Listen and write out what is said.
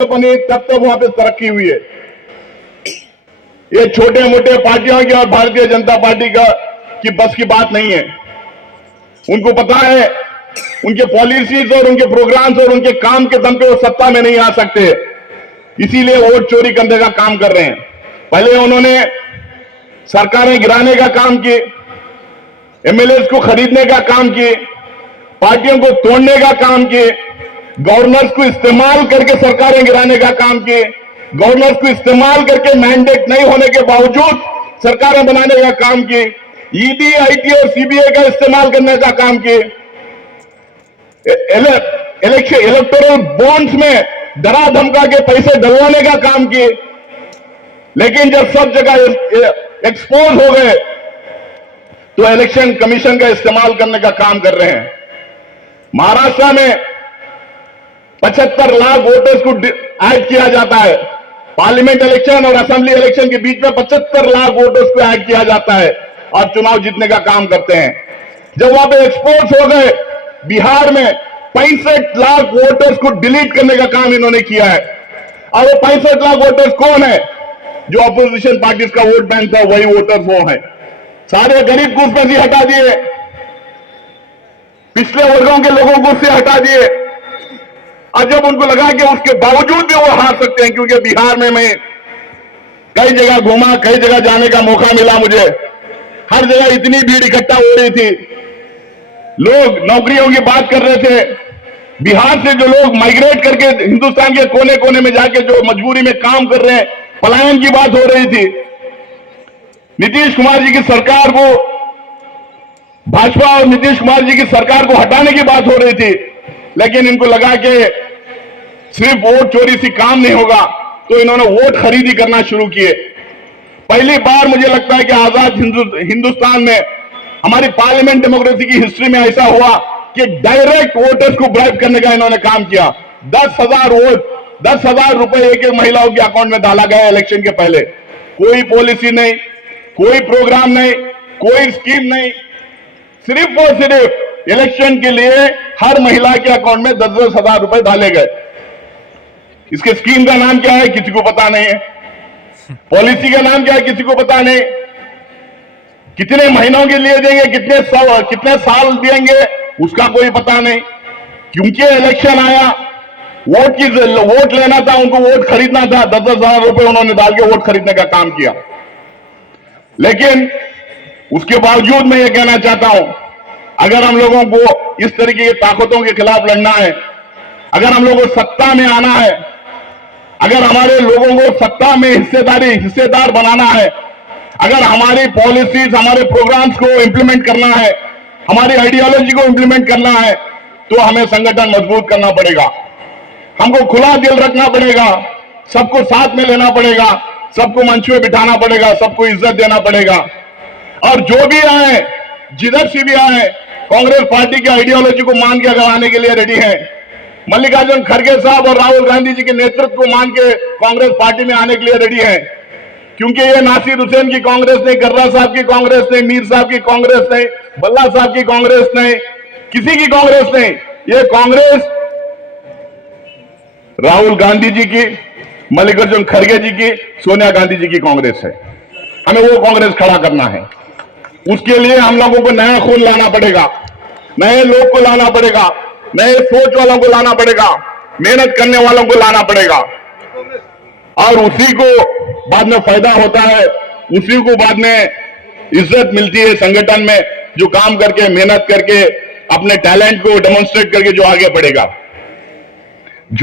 बनी तब तक वहां पे तरक्की हुई है। ये छोटे मोटे पार्टियों की और भारतीय जनता पार्टी की बस की बात नहीं है। उनको पता है उनके पॉलिसीज और उनके प्रोग्राम्स और उनके काम के दम पे वो सत्ता में नहीं आ सकते, इसीलिए वोट चोरी करने का काम कर रहे हैं। पहले उन्होंने सरकारें गिराने का काम किए, एमएलए को खरीदने का काम किए, पार्टियों को तोड़ने का काम किए, गवर्नर्स को इस्तेमाल करके सरकारें गिराने का काम किए, गवर्नर्स को इस्तेमाल करके मैंडेट नहीं होने के बावजूद सरकारें बनाने का काम किए, ईडी, आईटी और सीबीआई का इस्तेमाल करने का काम किए, इलेक्टोरल बॉन्ड्स में डरा धमका के पैसे डलवाने का काम किए। लेकिन जब सब जगह एक्सपोज हो गए तो इलेक्शन कमीशन का इस्तेमाल करने का काम कर रहे हैं। महाराष्ट्र में 75 लाख वोटर्स को ऐड किया जाता है। पार्लियामेंट इलेक्शन और असेंबली इलेक्शन के बीच में 75 लाख वोटर्स को ऐड किया जाता है और चुनाव जीतने का काम करते हैं। जब वहां पे एक्सपोज हो गए, बिहार में 65 लाख वोटर्स को डिलीट करने का काम इन्होंने किया है। और वो 65 लाख वोटर्स कौन है? जो अपोजिशन पार्टीज का वोट बैंक था, वही वोटर्स वो हैं। सारे गरीब को उसमें से हटा दिए, पिछले वर्गों के लोगों को उससे हटा दिए। और जब उनको लगा कि उसके बावजूद भी वो हार सकते हैं, क्योंकि बिहार में मैं कई जगह घूमा, कई जगह जाने का मौका मिला मुझे, हर जगह इतनी भीड़ इकट्ठा हो रही थी, लोग नौकरियों की बात कर रहे थे। बिहार से जो लोग माइग्रेट करके हिंदुस्तान के कोने कोने में जाके जो मजबूरी में काम कर रहे हैं, पलायन की बात हो रही थी। नीतीश कुमार जी की सरकार को, भाजपा और नीतीश कुमार जी की सरकार को हटाने की बात हो रही थी, लेकिन इनको लगा कि सिर्फ वोट चोरी से काम नहीं होगा, तो इन्होंने वोट खरीदी करना शुरू किए। पहली बार मुझे लगता है कि आजाद हिंदुस्तान में, हमारी पार्लियामेंट डेमोक्रेसी की हिस्ट्री में ऐसा हुआ कि डायरेक्ट वोटर्स को ब्राइब करने का इन्होंने काम किया। 10,000 वोट, 10,000 रुपए एक एक महिलाओं के अकाउंट में डाला गया इलेक्शन के पहले। कोई पॉलिसी नहीं, कोई प्रोग्राम नहीं, कोई स्कीम नहीं, सिर्फ और सिर्फ इलेक्शन के लिए हर महिला के अकाउंट में 10-10 हजार रुपए डाले गए। इसके स्कीम का नाम क्या है किसी को पता नहीं है, पॉलिसी का नाम क्या है किसी को पता नहीं, कितने महीनों के लिए देंगे, कितने साल देंगे उसका कोई पता नहीं। क्योंकि इलेक्शन आया, वोट लेना था, उनको वोट खरीदना था, 10-10 हजार रुपए उन्होंने डाल के वोट खरीदने का काम किया। लेकिन उसके बावजूद मैं ये कहना चाहता हूं, अगर हम लोगों को इस तरीके की ताकतों के खिलाफ लड़ना है, अगर हम लोगों को सत्ता में आना है, अगर हमारे लोगों को सत्ता में हिस्सेदार बनाना है, अगर हमारी पॉलिसीज, हमारे प्रोग्राम्स को इंप्लीमेंट करना है, हमारी आइडियोलॉजी को इंप्लीमेंट करना है, तो हमें संगठन मजबूत करना पड़ेगा। हमको खुला दिल रखना पड़ेगा, सबको साथ में लेना पड़ेगा, सबको मंच में बिठाना पड़ेगा, सबको इज्जत देना पड़ेगा। और जो भी आए, जिधर से भी आए, कांग्रेस पार्टी की आइडियोलॉजी को मान के आने के लिए रेडी है। मल्लिकार्जुन खड़गे साहब और राहुल गांधी जी के नेतृत्व को मान के कांग्रेस पार्टी में आने के लिए रेडी है। क्योंकि ये नासिर हुसैन की कांग्रेस नहीं, गर्रा साहब की कांग्रेस नहीं, मीर साहब की कांग्रेस नहीं, बल्ला साहब की कांग्रेस नहीं, किसी की कांग्रेस नहीं। ये कांग्रेस राहुल गांधी जी की, मल्लिकार्जुन खड़गे जी की, सोनिया गांधी जी की कांग्रेस है। हमें वो कांग्रेस खड़ा करना है। उसके लिए हम लोगों को नया खून लाना पड़ेगा, नए लोग को लाना पड़ेगा, नए सोच वालों को लाना पड़ेगा, मेहनत करने वालों को लाना पड़ेगा। और उसी को बाद में फायदा होता है, उसी को बाद में इज्जत मिलती है संगठन में, जो काम करके, मेहनत करके, अपने टैलेंट को डेमोन्स्ट्रेट करके जो आगे बढ़ेगा।